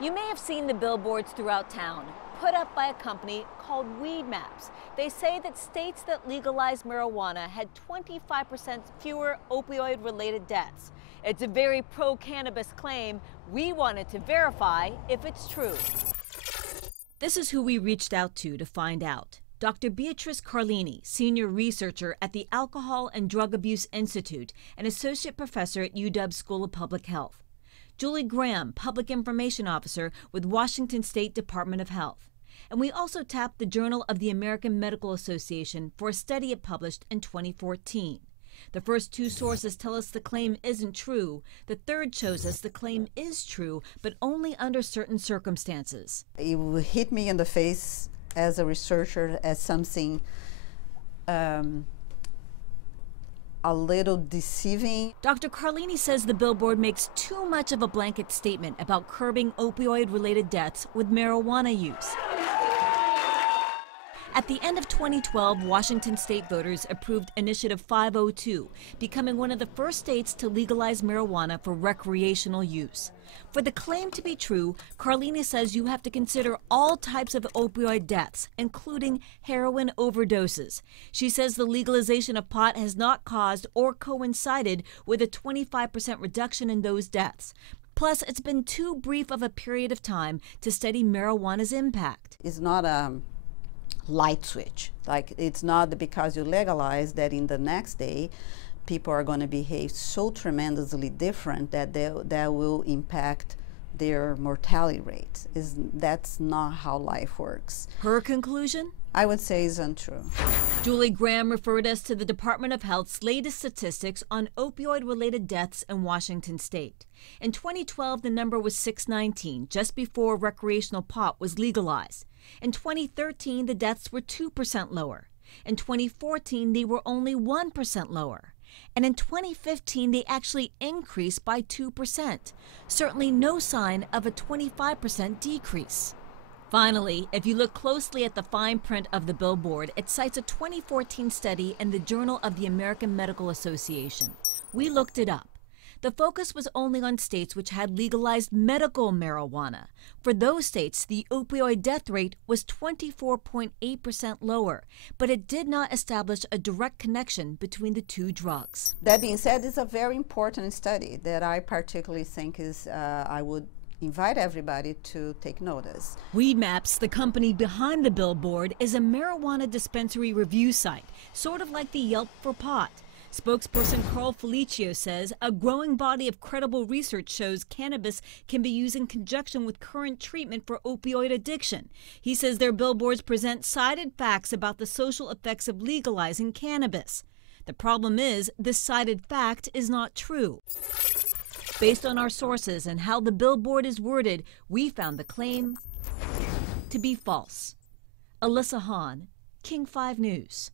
You may have seen the billboards throughout town, put up by a company called Weed Maps. They say that states that legalize marijuana had 25% fewer opioid-related deaths. It's a very pro-cannabis claim. We wanted to verify if it's true. This is who we reached out to find out. Dr. Beatrice Carlini, senior researcher at the Alcohol and Drug Abuse Institute and associate professor at UW School of Public Health. Julie Graham, Public Information Officer with Washington State Department of Health. And we also tapped the Journal of the American Medical Association for a study it published in 2014. The first two sources tell us the claim isn't true. The third shows us the claim is true, but only under certain circumstances. It hit me in the face as a researcher as something a little deceiving. Dr. Carlini says the Billboard makes too much of a blanket statement about curbing opioid-related deaths with marijuana use. At the end of 2012, Washington state voters approved Initiative 502, becoming one of the first states to legalize marijuana for recreational use. For the claim to be true, Carlini says you have to consider all types of opioid deaths, including heroin overdoses. She says the legalization of pot has not caused or coincided with a 25% reduction in those deaths. Plus, it's been too brief of a period of time to study marijuana's impact. It's not a light switch. Like, it's not because you legalize that in the next day people are going to behave so tremendously different that that will impact their mortality rate. That's not how life works. Her conclusion? I would say is untrue. Julie Graham referred us to the Department of Health's latest statistics on opioid-related deaths in Washington state. In 2012, the number was 619, just before recreational pot was legalized. In 2013, the deaths were 2% lower. In 2014, they were only 1% lower. And in 2015, they actually increased by 2%. Certainly no sign of a 25% decrease. Finally, if you look closely at the fine print of the Billboard, it cites a 2014 study in the Journal of the American Medical Association. We looked it up. The focus was only on states which had legalized medical marijuana. For those states, the opioid death rate was 24.8% lower, but it did not establish a direct connection between the two drugs. That being said, it's a very important study that I particularly think is, I would invite everybody to take notice. Weed Maps, the company behind the Billboard, is a marijuana dispensary review site, sort of like the Yelp for pot. Spokesperson Carl Felicio says a growing body of credible research shows cannabis can be used in conjunction with current treatment for opioid addiction. He says their billboards present cited facts about the social effects of legalizing cannabis. The problem is, this cited fact is not true. Based on our sources and how the billboard is worded, we found the claim to be false. Elisa Hahn, King 5 News.